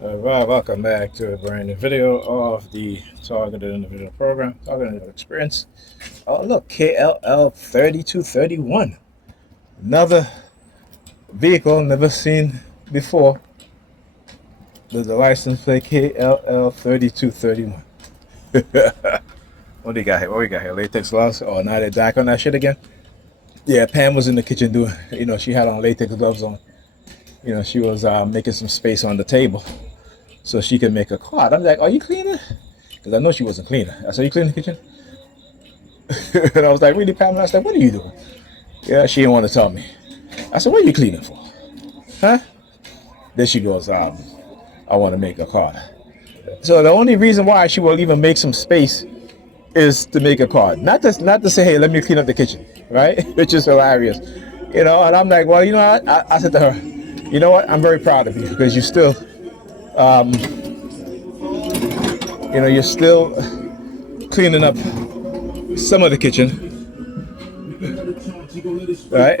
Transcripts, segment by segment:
Alright, welcome back to a brand new video of the Targeted Individual Program, Targeted Individual Experience. Oh, look, KLL 3231. Another vehicle never seen before. The license plate KLL 3231. What do you got here? What we got here? Latex gloves? Oh, now they're back on that shit again? Yeah, Pam was in the kitchen doing, she had on latex gloves on. She was making some space on the table so she could make a card. I'm like, are you cleaning? Because I know she wasn't cleaning. I said, you cleaning the kitchen? And I was like, really, Pamela? I said, what are you doing? Yeah, she didn't want to tell me. I said, what are you cleaning for? Huh? Then she goes, I want to make a card. So the only reason why she will even make some space is to make a card. Not to say, hey, let me clean up the kitchen, right? Which is hilarious. And I'm like, well, I said to her, you know what? I'm very proud of you because you still, you're still cleaning up some of the kitchen, right?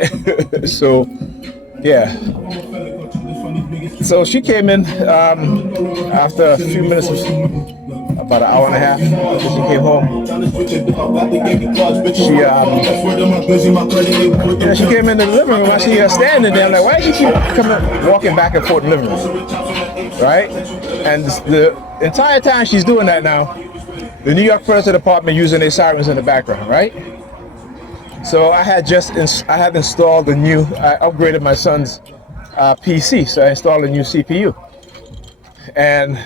So, yeah. So she came in after a few minutes, about an hour and a half. She came home. She came into the living room. I see her standing there. I'm like, why does she keep walking back and forth in the living room? Right? And the entire time she's doing that now, the New York Predators Department using their sirens in the background, right? So I had installed I upgraded my son's PC, so I installed a new CPU. And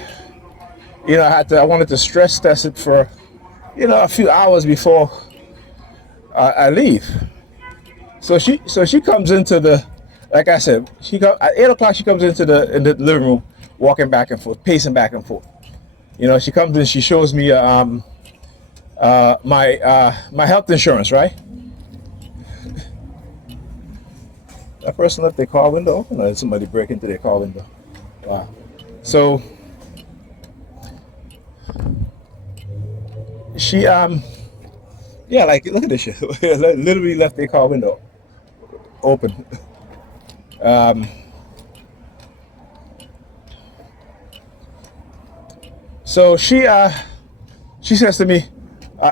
I wanted to stress test it for, a few hours before I leave. So she comes into like I said, at 8 o'clock. She comes into in the living room, walking back and forth, pacing back and forth. She comes in, she shows me my health insurance, right? That person left their car window open, or did somebody break into their car window? Wow. So she like, look at this shit. Literally left their car window open. So she says to me,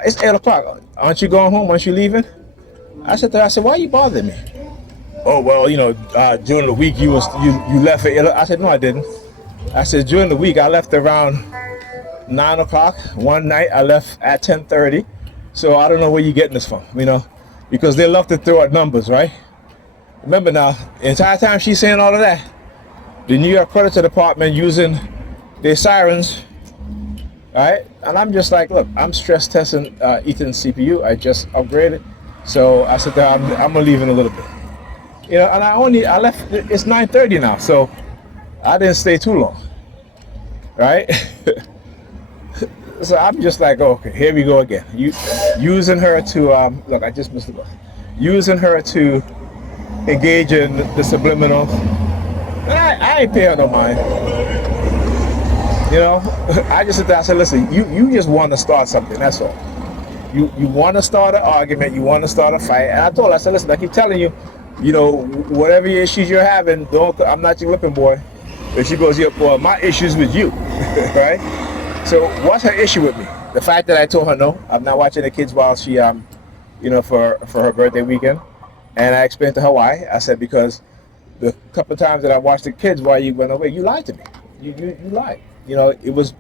it's 8 o'clock. Aren't you going home? Aren't you leaving? I said to her, why are you bothering me? Oh, well, during the week you left at 8. I said, no, I didn't. I said, during the week I left around 9 o'clock. One night I left at 10:30. So I don't know where you're getting this from, because they love to throw out numbers, right? Remember now, the entire time she's saying all of that, the New York Predators Department using their sirens, right? And I'm just like, look, I'm stress testing Ethan's CPU. I just upgraded. So I said, I'm gonna leave in a little bit. And I left, it's 9:30 now, so I didn't stay too long, right? So I'm just like, okay, here we go again. Using her to, look, I just missed the bus. Using her to engage in the subliminal. I ain't paying no mind. I just said that, I said, listen, you just want to start something, that's all. You want to start an argument, you want to start a fight. And I told her, I said, listen, I keep telling you, whatever your issues you're having, I'm not your whipping boy. And she goes, yeah, well, my issue's with you, right? So what's her issue with me? The fact that I told her no, I'm not watching the kids while she, for her birthday weekend. And I explained to her why. I said, because the couple of times that I watched the kids while you went away, you lied to me. You lied. It was,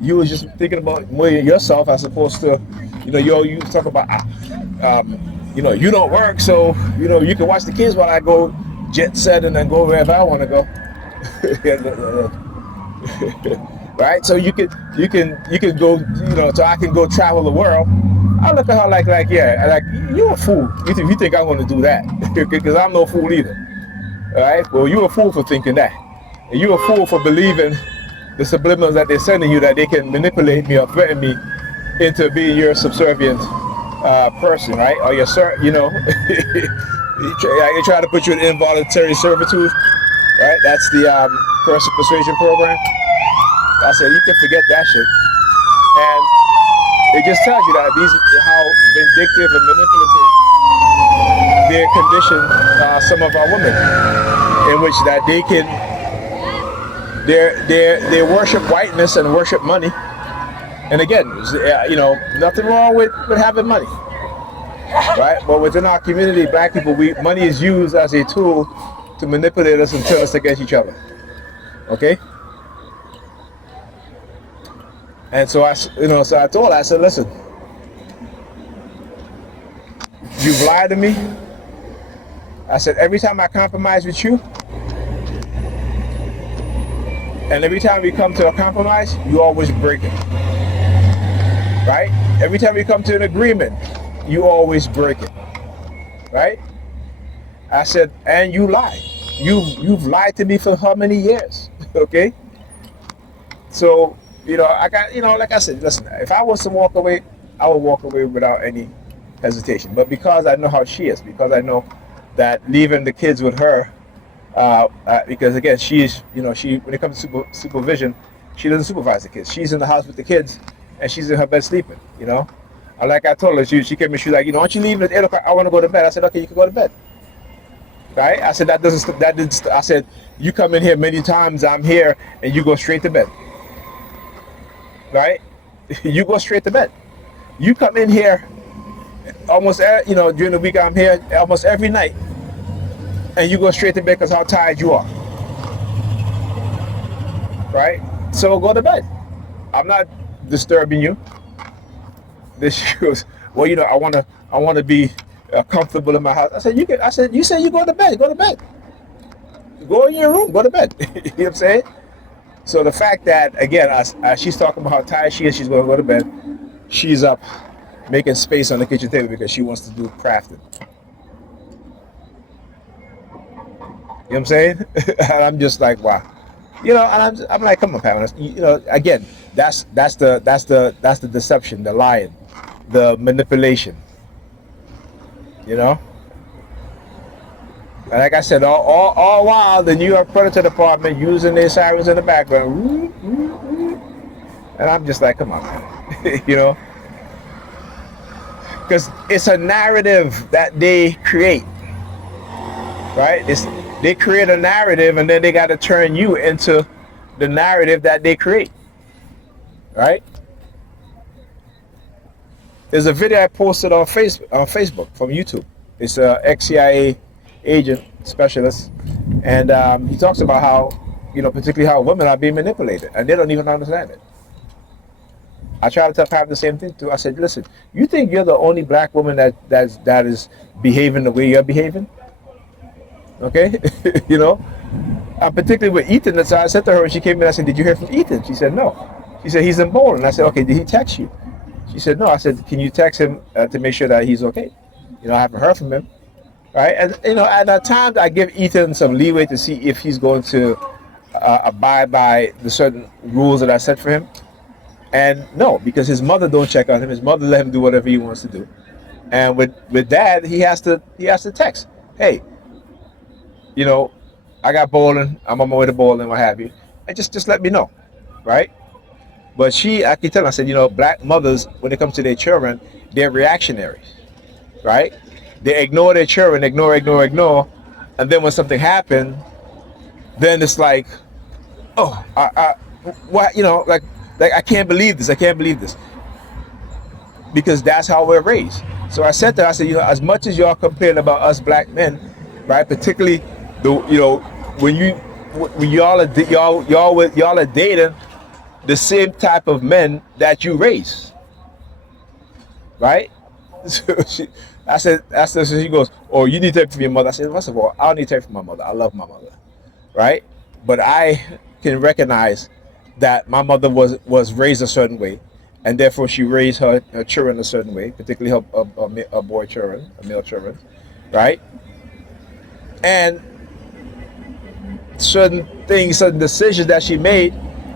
you was just thinking about more yourself as opposed to, you talk about, you don't work, so, you can watch the kids while I go jet set and then go wherever I want to go. Right? So you can go, so I can go travel the world. I look at her like yeah, like, you're a fool. You think I'm going to do that? Because I'm no fool either. All right? Well, you're a fool for thinking that. And you're a fool for believing the subliminals that they're sending you, that they can manipulate me or threaten me into being your subservient person, right? Or you try to put you in involuntary servitude, right? That's the coercive persuasion program. I said, you can forget that shit. And it just tells you that how vindictive and manipulative they condition some of our women, in which that they can They worship whiteness and worship money. And again, nothing wrong with having money, right? But within our community, black people, money is used as a tool to manipulate us and turn us against each other. Okay. And so I told her, I said, listen, you've lied to me. I said, every time I compromise with you, and every time we come to a compromise, you always break it. Right? Every time we come to an agreement, you always break it. Right? I said, and you lie. You've lied to me for how many years? Okay? So, like I said, listen, if I was to walk away, I would walk away without any hesitation. But because I know how she is, because I know that leaving the kids with her, because again, when it comes to supervision, she doesn't supervise the kids. She's in the house with the kids, and she's in her bed sleeping. And like I told her, she came and she was like, aren't you leaving at 8 o'clock? I want to go to bed. I said, okay, you can go to bed. Right? I said, I said, you come in here many times, I'm here, and you go straight to bed. Right? You go straight to bed. You come in here almost, during the week I'm here almost every night, and you go straight to bed because how tired you are. Right? So go to bed. I'm not disturbing you. This she goes, well, I want to be comfortable in my house. I said, you said you go to bed. Go to bed. Go in your room. Go to bed. You know what I'm saying? So the fact that, again, as she's talking about how tired she is, she's going to go to bed. She's up making space on the kitchen table because she wants to do crafting. You know what I'm saying? And I'm just like, wow. And I'm like, come on, Pamela. Again, that's the deception, the lying, the manipulation. And like I said, all while the New York Predator Department using their sirens in the background, and I'm just like, come on, man. Because it's a narrative that they create, right? They create a narrative, and then they got to turn you into the narrative that they create, right? There's a video I posted on Facebook from YouTube. It's an ex-CIA agent specialist, and he talks about how, particularly how women are being manipulated, and they don't even understand it. I try to tell Pam the same thing too. I said, listen, you think you're the only black woman that is behaving the way you're behaving? Okay, and particularly with Ethan. That's why I said to her when she came in. I said, did you hear from Ethan? She said no. She said he's in Bowling. I said, okay, did he text you? She said no. I said, can you text him to make sure that he's okay? I haven't heard from him. Right, and at times I give Ethan some leeway to see if he's going to abide by the certain rules that I set for him. And no, because his mother don't check on him. His mother let him do whatever he wants to do. And with Dad, he has to text, hey, I got bowling. I'm on my way to bowling, what have you, and just let me know, right? But I can tell. I said, black mothers, when it comes to their children, they're reactionaries, right? They ignore their children, ignore, and then when something happens, then it's like, oh, what, like I can't believe this, because that's how we're raised. So I said to her, I said, as much as y'all complain about us black men, right, particularly when y'all are dating the same type of men that you raise, right? So so she goes, oh, you need to take from your mother. I said, first of all, I don't need to take from my mother. I love my mother, right? But I can recognize that my mother was raised a certain way, and therefore she raised her children a certain way, particularly her boy children, her male children, right? And certain decisions that she made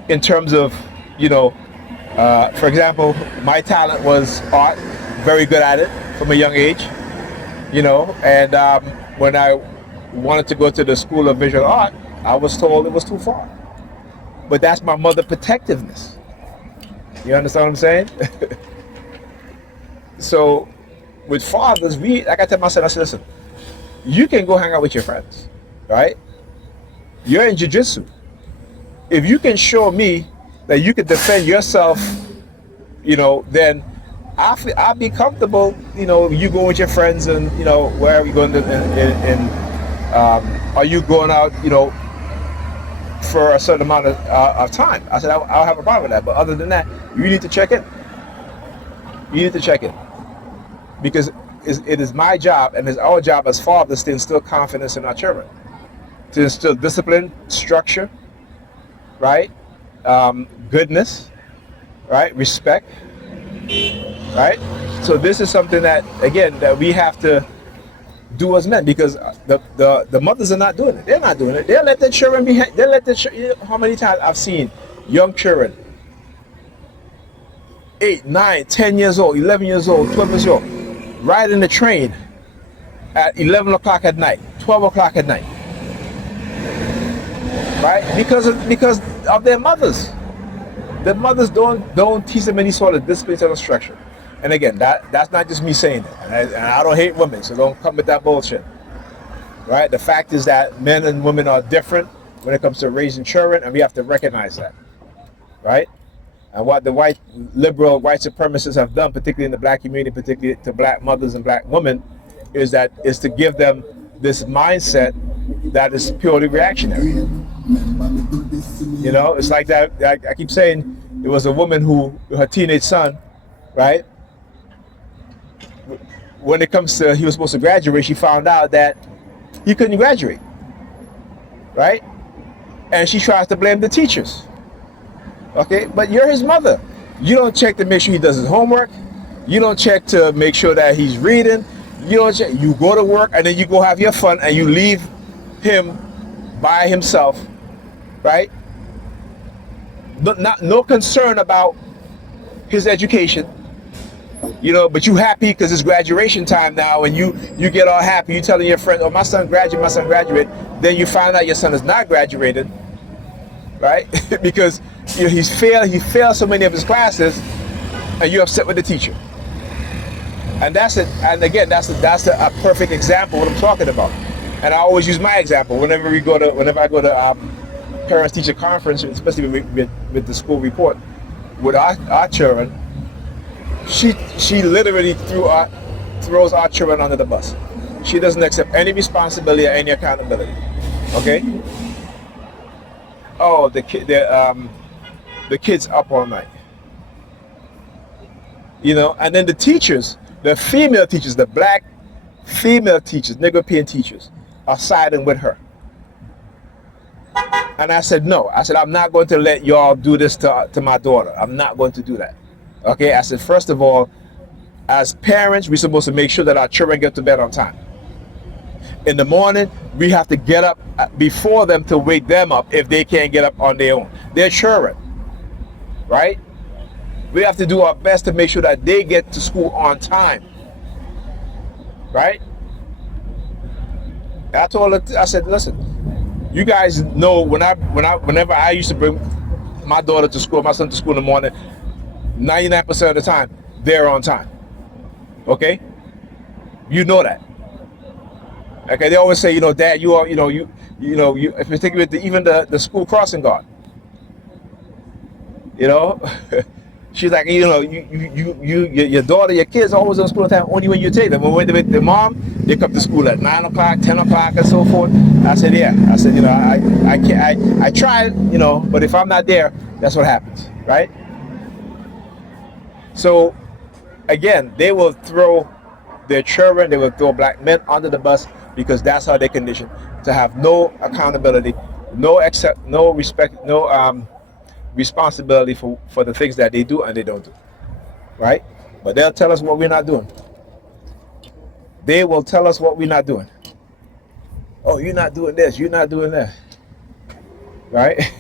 in terms of, for example, my talent was art, very good at it from a young age, and when I wanted to go to the School of Visual Art, I was told it was too far. But that's my mother protectiveness. You understand what I'm saying? So with fathers, like I tell my son, I said, listen, you can go hang out with your friends, right? You're in jiu-jitsu. if you can show me that you can defend yourself, then I'll be comfortable. You go with your friends and wherever you're going to, are you going out, for a certain amount of time? I said I'll have a problem with that. But other than that, you need to check it. You need to check it because it is my job and it's our job as fathers to instill confidence in our children, to instill discipline, structure, right? Goodness, right? Respect, right? So this is something that, again, that we have to do as men, because the mothers are not doing it. They're not doing it. They'll let their children be. They'll let their. How many times I've seen young children, 8, 9, 10 years old, 11 years old, 12 years old, riding the train at 11 o'clock at night, 12 o'clock at night, right? Because of their mothers. The mothers don't teach them any sort of discipline or structure. And again, that's not just me saying it. And I don't hate women, so don't come with that bullshit. Right? The fact is that men and women are different when it comes to raising children, and we have to recognize that. Right? And what the liberal white supremacists have done, particularly in the black community, particularly to black mothers and black women, is to give them this mindset that is purely reactionary. It's like that. I keep saying it was a woman who, her teenage son, right? When it comes to, he was supposed to graduate, she found out that he couldn't graduate, right? And she tries to blame the teachers. Okay, but you're his mother. You don't check to make sure he does his homework. You don't check to make sure that he's reading. You don't check. You go to work and then you go have your fun and you leave him by himself, right? But no concern about his education. But you happy because it's graduation time now, and you get all happy. You telling your friend, "Oh, my son graduated." Then you find out your son is not graduated, right? Because he failed so many of his classes, and you're upset with the teacher. And that's it. And again, that's a perfect example of what I'm talking about. And I always use my example whenever I go to parents-teacher conference, especially with the school report with our children. She literally throws our children under the bus. She doesn't accept any responsibility or any accountability. Okay? Oh, the kids up all night. And then the teachers, the female teachers, the black female teachers, Negro teachers, are siding with her. And I said, no. I said, I'm not going to let y'all do this to my daughter. I'm not going to do that. Okay, I said, first of all, as parents, we're supposed to make sure that our children get to bed on time. In the morning, we have to get up before them to wake them up if they can't get up on their own. They're children, right? We have to do our best to make sure that they get to school on time, right? I told her, I said, listen, you guys know whenever I used to bring my daughter to school, my son to school in the morning, 99% of the time, they're on time. Okay? You know that. Okay, they always say, Dad, you are, you particularly with even the school crossing guard. She's like, your daughter, your kids always on school time only when you take them. When with their mom, they come to school at 9 o'clock, 10 o'clock, and so forth. I said, yeah. I said, I can't. I tried, but if I'm not there, that's what happens, right? So, again, they will throw their children, they will throw black men under the bus because that's how they're conditioned to have no accountability, no respect, no responsibility for the things that they do and they don't do, right? But they'll tell us what we're not doing. They will tell us what we're not doing. Oh, you're not doing this, you're not doing that, right?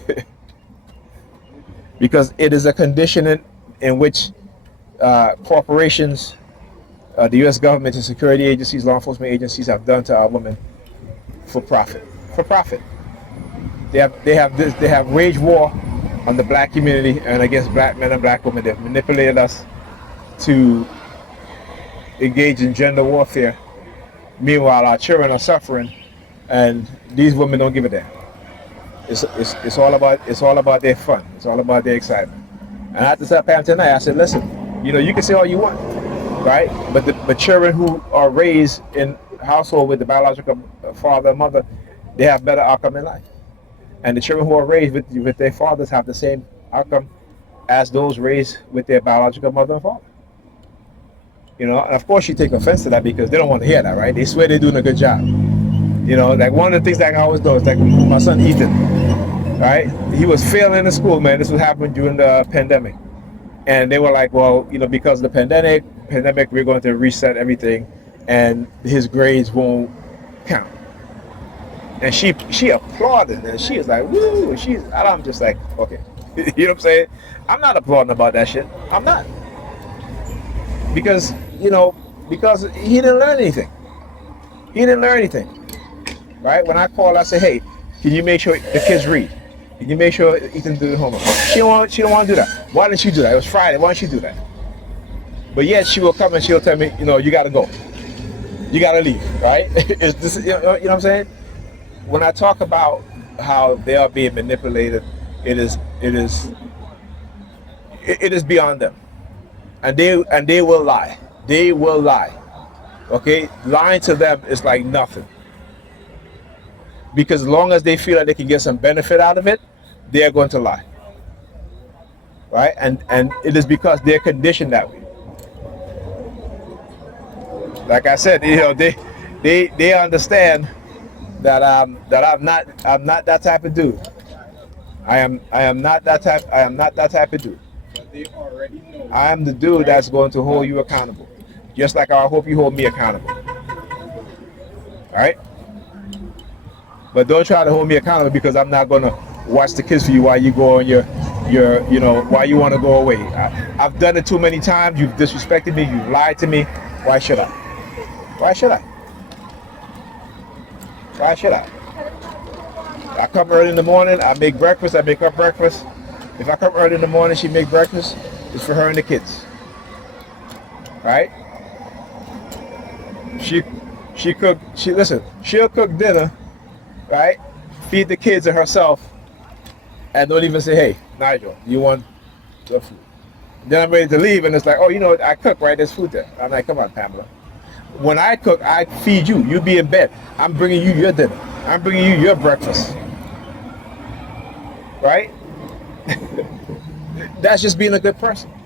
Because it is a condition in which corporations, the U.S. government and security agencies, law enforcement agencies have done to our women for profit. They have waged war on the black community and against black men and black women. They've manipulated us to engage in gender warfare. Meanwhile, our children are suffering, and these women don't give a damn. It's all about their fun. It's all about their excitement. And I had to tell Pam tonight. I said, listen, you can say all you want, right? But children who are raised in a household with the biological father and mother, they have better outcome in life. And the children who are raised with their fathers have the same outcome as those raised with their biological mother and father. And of course you take offense to that because they don't want to hear that, right? They swear they're doing a good job. Like one of the things that I always do is like my son Ethan, right? He was failing in school, man. This was happening during the pandemic. And they were like, well, because of the pandemic, we're going to reset everything and his grades won't count. And she applauded and she was like, woo, and I'm just like, okay. You know what I'm saying? I'm not applauding about that shit. I'm not. Because he didn't learn anything. He didn't learn anything. Right? When I call, I say, hey, can you make sure the kids read? Can you make sure Ethan do the homework? She don't want to do that. Why didn't you do that? It was Friday. Why don't you do that? But yet she will come and she'll tell me, you got to go. You got to leave. Right? Is this, you know what I'm saying? When I talk about how they are being manipulated, it is beyond them. And they will lie. They will lie. Okay? Lying to them is like nothing. Because as long as they feel like they can get some benefit out of it, they're going to lie. Right? And it is because they're conditioned that way. Like I said, they understand that I'm not that type of dude. I am not that type of dude. But they already know. I am the dude that's going to hold you accountable. Just like I hope you hold me accountable. Alright? But don't try to hold me accountable because I'm not gonna watch the kids for you while you go on your while you want to go away. I've done it too many times. You've disrespected me. You've lied to me. Why should I? Why should I? Why should I? I come early in the morning. I make breakfast. I make her breakfast. If I come early in the morning, she make breakfast. It's for her and the kids. Right? She'll cook dinner. Right? Feed the kids and herself, and don't even say, hey, Nigel, you want the food? Then I'm ready to leave, and it's like, oh, I cook, right? There's food there. I'm like, come on, Pamela. When I cook, I feed you. You be in bed. I'm bringing you your dinner. I'm bringing you your breakfast. Right? That's just being a good person. You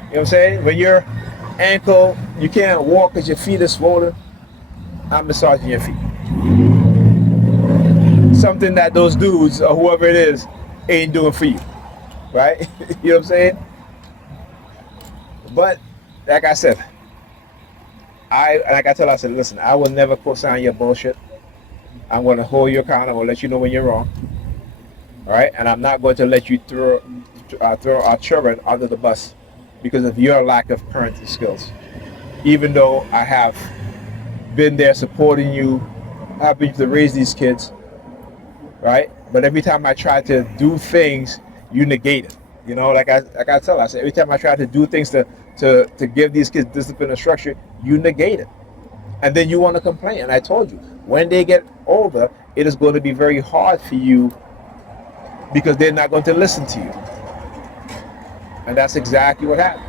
know what I'm saying? When your ankle, you can't walk because your feet are swollen, I'm massaging your feet. Something that those dudes or whoever it is ain't doing for you. Right? You know what I'm saying? But like I said, I said, listen, I will never co-sign your bullshit. I'm going to hold you accountable, let you know when you're wrong. All right? And I'm not going to let you throw our children under the bus because of your lack of parenting skills. Even though I have been there supporting you, helping you to raise these kids, right? But every time I try to do things, you negate it. Like I tell her, I said, every time I try to do things to give these kids discipline and structure, you negate it. And then you want to complain. And I told you, when they get older, it is going to be very hard for you because they're not going to listen to you. And that's exactly what happened.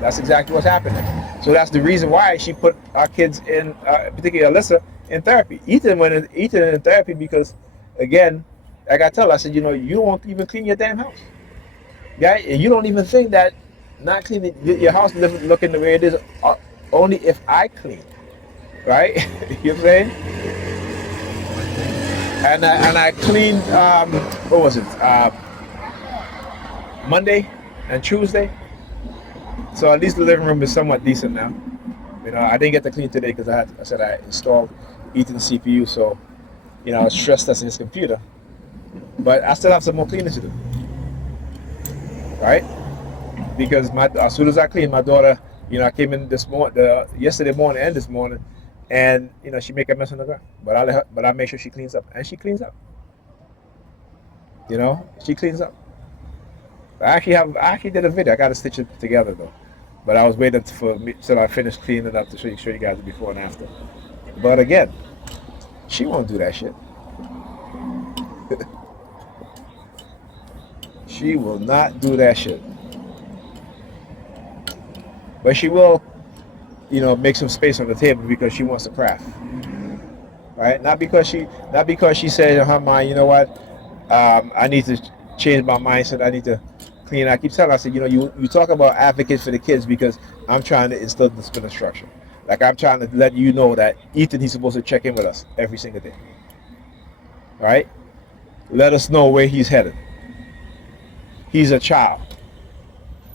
That's exactly what's happening. So that's the reason why she put our kids in, particularly Alyssa, in therapy. Ethan went in therapy because, again, like I tell her, I said, you won't even clean your damn house. Yeah, and you don't even think that not cleaning your house looking the way it is only if I clean, right? You know what I'm saying? And I cleaned, what was it? Monday and Tuesday. So at least the living room is somewhat decent now. I didn't get to clean today because I installed Ethan's CPU, so I was stress testing his computer. But I still have some more cleaning to do. Right? Because as soon as I clean, my daughter, I came in yesterday morning and this morning, and she make a mess on the ground. But I make sure she cleans up, and she cleans up. She cleans up. I actually did a video. I got to stitch it together though, but I was waiting till I finished cleaning up to show you guys the before and after. But again, she won't do that shit. She will not do that shit. But she will, make some space on the table because she wants to craft. Right? Not because she said in her mind, you know what, I need to change my mindset. I need to clean. I keep telling her, I said, you talk about advocates for the kids because I'm trying to instill discipline structure. Like I'm trying to let you know that Ethan, he's supposed to check in with us every single day. Right? Let us know where he's headed. He's a child.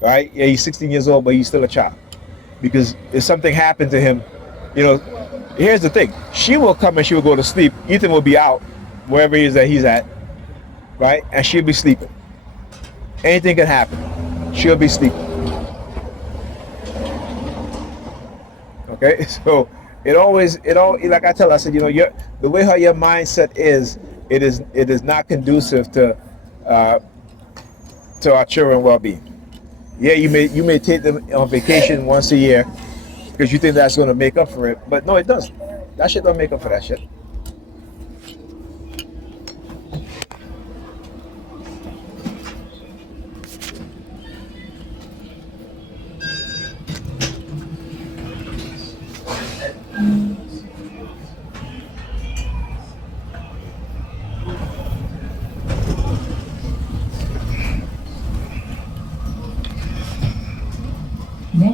Right? Yeah, he's 16 years old, but he's still a child. Because if something happened to him, here's the thing. She will come and she will go to sleep. Ethan will be out, wherever it is that he's at, right? And she'll be sleeping. Anything can happen. She'll be sleeping. Okay? So like I tell her, I said, the way your mindset is, it is not conducive to our children's well-being. Yeah, you may take them on vacation once a year because you think that's going to make up for it, but no, it doesn't. That shit don't make up for that shit.